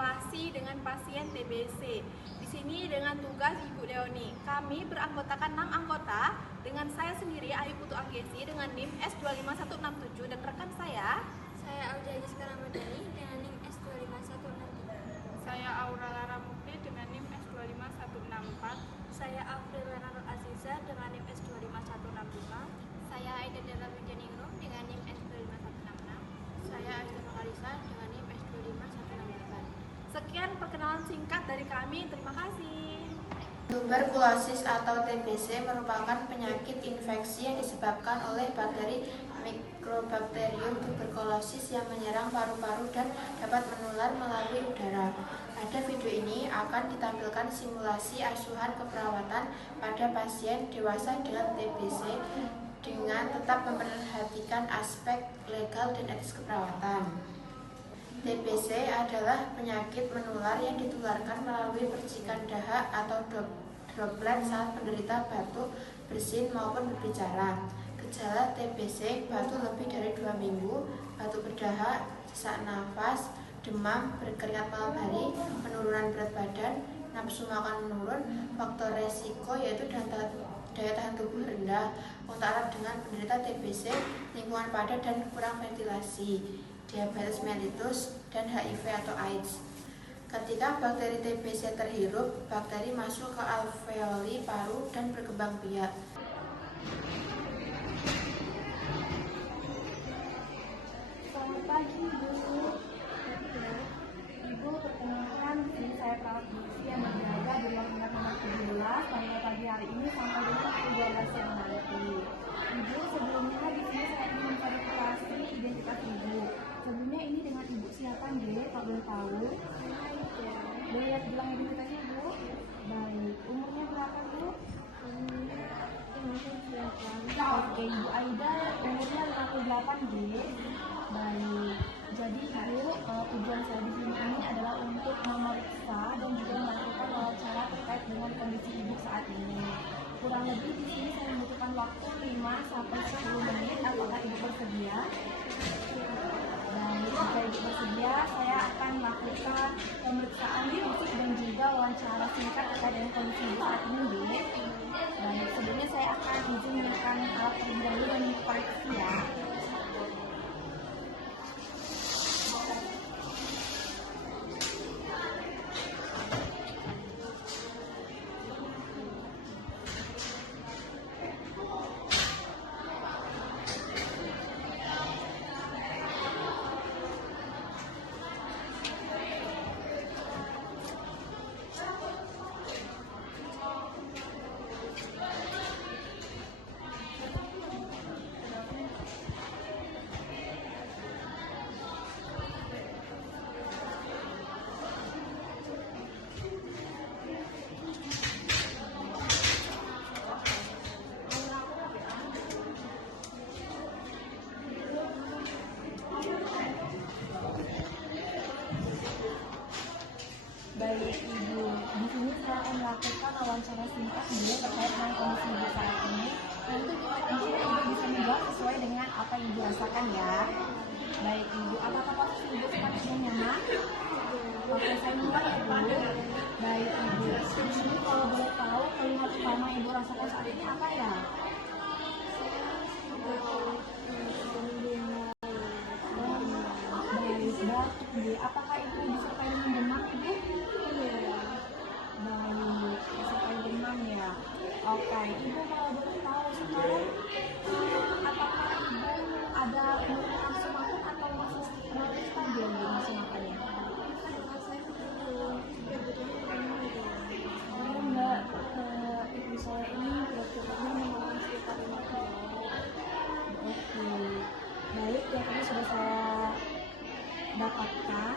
simulasi dengan pasien TBC. Di sini dengan tugas Ibu Leoni. Kami beranggotakan 6 anggota dengan saya sendiri Ayu Putu Anggesi dengan NIM S25167 dan rekan saya Aulia Jessica Ramadhani dengan NIM S25163. Saya Aura Lara Mukti dengan NIM S25164. Saya April Renata Aziza dengan NIM S25165. Saya Aida Della Wijaningrum dengan NIM S25166. Saya Aida Makarisa dengan NIM S25168. Sekian perkenalan singkat dari kami. Terima kasih. Tuberkulosis atau TBC merupakan penyakit infeksi yang disebabkan oleh bakteri Mycobacterium tuberculosis yang menyerang paru-paru dan dapat menular melalui udara. Pada video ini akan ditampilkan simulasi asuhan keperawatan pada pasien dewasa dengan TBC dengan tetap memperhatikan aspek legal dan etis keperawatan. TBC adalah penyakit menular yang ditularkan melalui percikan dahak atau droplet saat penderita batuk, bersin maupun berbicara. Gejala TBC, batuk lebih dari 2 minggu, batuk berdahak, sesak nafas, demam, berkeringat malam hari, penurunan berat badan, nafsu makan menurun. Faktor resiko yaitu daya tahan tubuh rendah, kontak erat dengan penderita TBC, lingkungan padat dan kurang ventilasi, diabetes mellitus, dan HIV atau AIDS. Ketika bakteri TBC terhirup, bakteri masuk ke alveoli paru dan berkembang biak. Selamat pagi Ibu. Ibu, perkenalkan di sini saya perawat gizi yang berjaga di ruang inap nomor 17 pada pagi hari ini sampai dengan pukul 12 siang nanti. Ibu, sebelumnya di sini saya ingin memverifikasi identitas Ibu. Sebelumnya ini dengan Ibu siapa Dek? Kalau boleh tahu? Boleh lihat bilang identitasnya Ibu? Baik, umurnya berapa Bu? Umurnya 58. Oke, Ibu Aida umurnya 58 Dek. Baik, jadi Ibu, tujuan saya di sini ini adalah untuk memeriksa dan juga melakukan wawancara terkait dengan kondisi Ibu saat ini. Kurang lebih di sini saya membutuhkan waktu 5 sampai 10 menit. Apakah Ibu bersedia? Dan jika Ibu bersedia, saya akan melakukan pemeriksaan fisik dan juga wawancara singkat terkait dengan kondisi Ibu saat ini, Bu. Dan sebelumnya saya akan izin menyiapkan alat terlebih dahulu dan koreksi ya. Baik Ibu, di sini saya akan melakukan wawancara singkat Ibu terkait dengan kondisi Ibu saat ini. Nanti Ibu bisa menjawab sesuai dengan apa yang Ibu rasakan ya. Baik Ibu, apakah posisi Ibu sekarang sudah nyaman? Oke, saya mulai ya Bu. Baik Ibu, di sini kalau boleh tahu keluhan utama Ibu rasakan saat ini apa ya? Baik, batuk Bu. Apakah Ibu disertai dengan demam Ibu? Baik, disertai demam ya. Oke, Ibu kalau boleh tahu sekarang apakah Ibu ada penurunan nafsu makan atau masih stabil di nafsu makannya? Oh enggak, Ibu saya ini berat badannya memang sekitar 5 kilo. Oke, baik ya, tadi sudah saya dapatkan.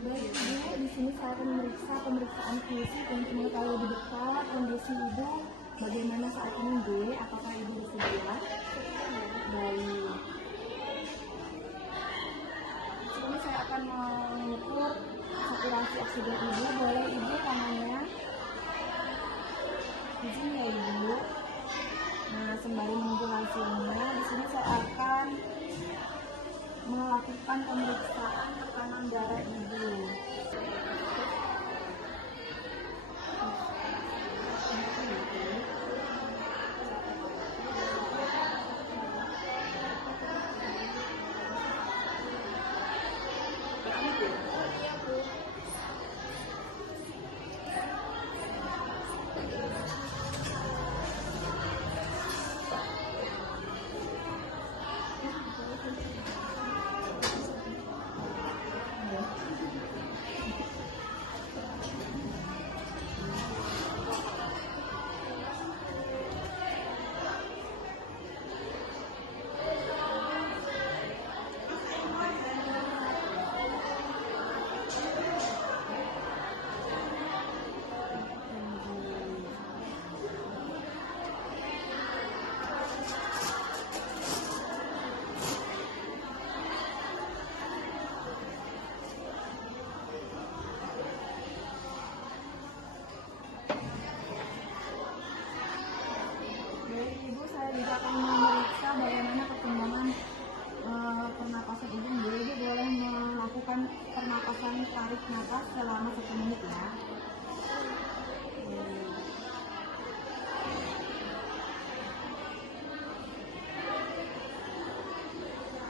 Baik Ibu, di sini saya akan memeriksa pemeriksaan fisik untuk mengetahui lebih dekat kondisi Ibu bagaimana saat ini Bu. Apakah Ibu bersedia? Baik. Di sini saya akan mengukur saturasi oksigen Ibu. Boleh Ibu tangannya? Izin ya Ibu. Nah, sembari menunggu hasilnya, di sini saya akan melakukan pemeriksaan tekanan darah Ibu. tarik nafas selama 1 menit ya.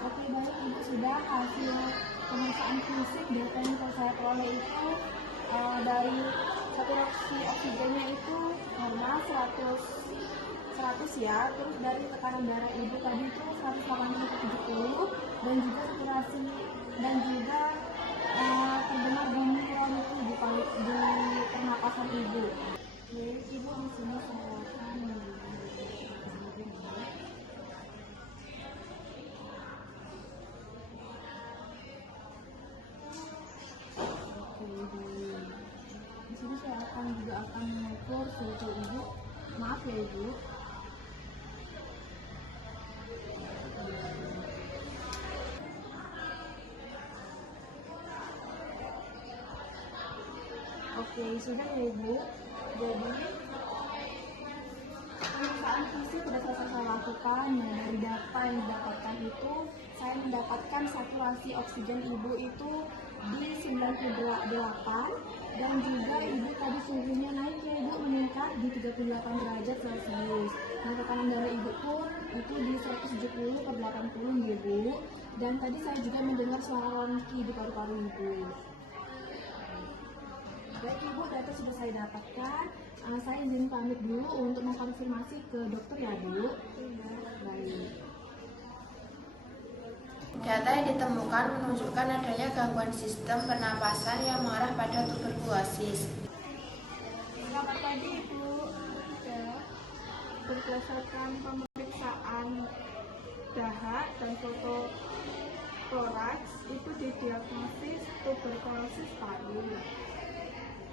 Oke, baik Ibu, sudah hasil pemeriksaan fisik data yang saya peroleh itu dari saturasi oksigennya itu normal 100 ya, terus dari tekanan darah Ibu tadi itu 180/70 dan juga saturasi dan juga terdengar bunyi kronik di pernapasan Ibu. Baik Ibu, di sini saya akan di sini saya akan mengukur suhu Ibu. Maaf ya Ibu. Oke, sudah ya Ibu. Jadi pemeriksaan fisik sudah selesai saya lakukan. Nah, dari data yang didapatkan itu saya mendapatkan saturasi oksigen Ibu itu di 98 dan juga Ibu tadi suhunya naik ya Ibu, meningkat di 38 derajat Celcius. Nah, tekanan darah Ibu pun itu di 170/80 ya Ibu. Dan tadi saya juga mendengar suara ronki di paru-paru Ibu. Baik Ibu, data sudah saya dapatkan. Saya izin pamit dulu untuk mengkonfirmasi ke dokter ya Bu. Baik. Data yang ditemukan menunjukkan adanya gangguan sistem pernapasan yang mengarah pada tuberkulosis. Selamat pagi Ibu. Berdasarkan pemeriksaan dahak dan foto toraks itu didiagnosis tuberkulosis paru.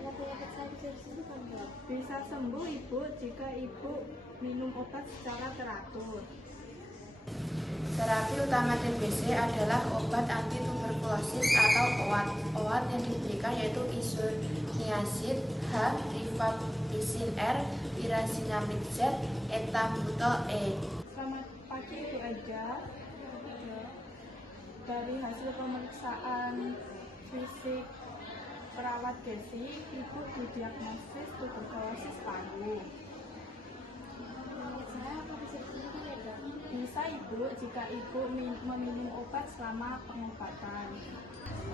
Penyakit saya bisa disembuhkan, Dok? Bisa sembuh Ibu jika Ibu minum obat secara teratur. Terapi utama TBC adalah obat anti tuberkulosis atau OAT. OAT yang diberikan yaitu isoniazid H, rifampicin R, pyrazinamide Z, ethambutol E. Selamat pagi Ibu Eda. Dari hasil pemeriksaan fisik perawat Desi, Ibu didiagnosis tuberkulosis paru. Saya apa bisa disembuhkan ya, Dok? Bisa Ibu jika Ibu meminum obat selama pengobatan.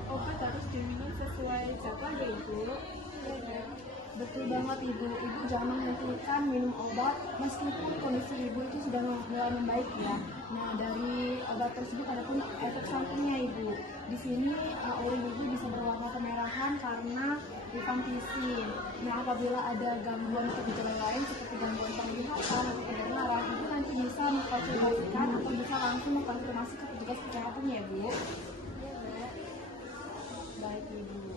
Obat harus diminum sesuai jadwal ya Ibu. Iya, Dok. Betul banget Ibu. Ibu jangan menghentikan minum obat meskipun kondisi Ibu itu sudah mulai membaik ya. Nah, dari obat tersebut ada pun efek sampingnya Ibu. Di sini urin Ibu bisa berwarna kemerahan karena rifampicin. Nah, apabila ada gangguan atau gejala lain seperti gangguan penglihatan atau pendengaran, Ibu nanti bisa mengkonsultasikan atau bisa langsung mengkonfirmasi ke petugas kesehatan ya Bu. Iya, Dok. Baik Ibu.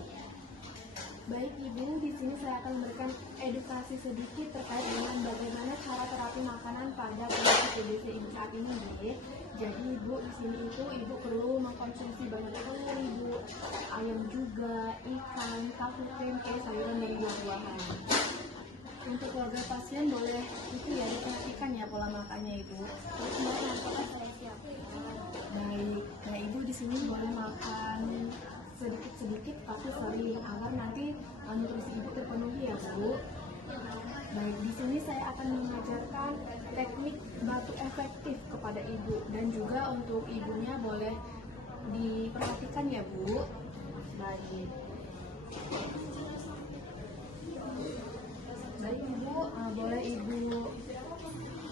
Baik Ibu, di sini saya akan memberikan edukasi sedikit terkait dengan bagaimana cara terapi makanan pada penyakit TBC Ibu saat ini, Bu. Jadi Ibu di sini itu Ibu perlu mengkonsumsi banyak telur Ibu, ayam juga, ikan, tahu tempe, sayuran dan buah-buahan. Untuk keluarga pasien boleh itu ya diperhatikan ya pola makannya Ibu. Terus Mbak, apakah saya siapkan? Baik, nah Ibu di sini boleh makan sedikit-sedikit tapi sering agar nanti nutrisi Ibu terpenuhi ya Bu. Baik, di sini saya akan mengajarkan teknik batuk efektif kepada Ibu dan juga untuk ibunya boleh diperhatikan ya Bu. Baik. Baik Ibu, boleh Ibu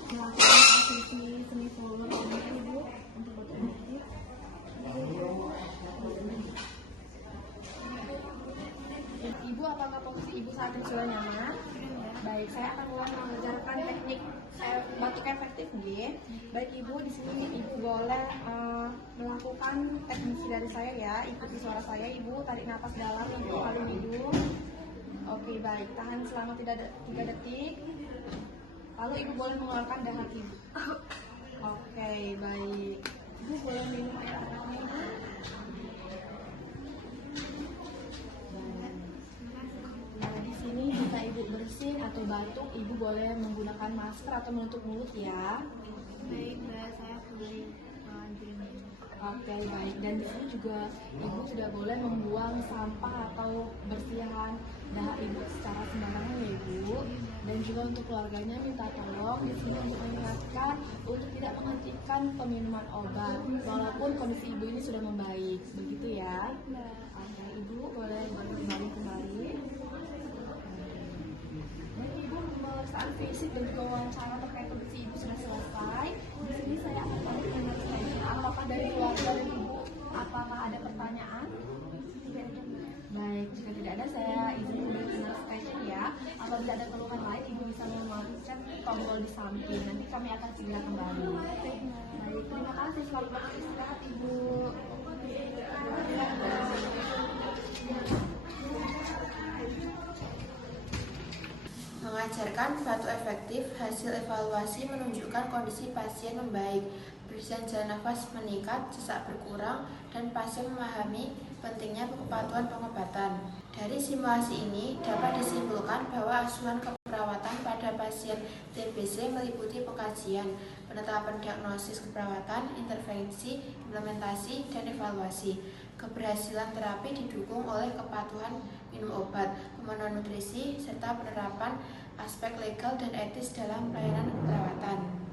melakukan posisi semi forward ini Ibu untuk batuk efektif. Ibu, apakah posisi Ibu saat ini sudah nyaman? Baik, saya akan mulai mengajarkan teknik batuk efektif, G. Baik Ibu, di sini Ibu boleh melakukan teknik dari saya ya. Ikuti suara saya, Ibu. Tarik nafas dalam, Ibu. Halus hidung. Oke, baik. Tahan selama 3 detik. Lalu Ibu boleh mengeluarkan dahak Ibu. Oke, baik. Ibu boleh minum air hangatnya, Ibu. Nah, di sini jika Ibu bersin atau batuk, Ibu boleh menggunakan masker atau menutup mulut ya. Baik, Mbak, saya boleh lanjutin. Oke, baik. Dan di sini juga ibu tidak boleh membuang sampah atau bersihan dahak ibu secara sembarangan ya ibu. Dan juga untuk keluarganya minta tolong di sini untuk mengingatkan untuk tidak menghentikan peminuman obat walaupun kondisi ibu ini sudah membaik. Begitu ya. Oke, ibu boleh kembali. Dan ibu pemeriksaan fisik dan juga wawancara terkait kondisi ibu sudah selesai. Di sini saya akan menanyakan apakah dari keluarga dan ibu apakah ada pertanyaan? Tidak ada. Baik, jika tidak ada saya izin memberi penjelasan ya. Apabila ada keluhan lain, ibu bisa memanfaatkan tombol di samping. Nanti kami akan segera kembali. Baik, terima kasih. Selamat beristirahat ibu. Mengajarkan batu efektif, hasil evaluasi menunjukkan kondisi pasien membaik, berisian jalan nafas meningkat, sesak berkurang, dan pasien memahami pentingnya kepatuhan pengobatan. Dari simulasi ini dapat disimpulkan bahwa asuhan keperawatan pada pasien TBC meliputi pengkajian, penetapan diagnosis keperawatan, intervensi, implementasi, dan evaluasi. Keberhasilan terapi didukung oleh kepatuhan minum obat, pemenuhan nutrisi, serta penerapan aspek legal dan etis dalam pelayanan keperawatan.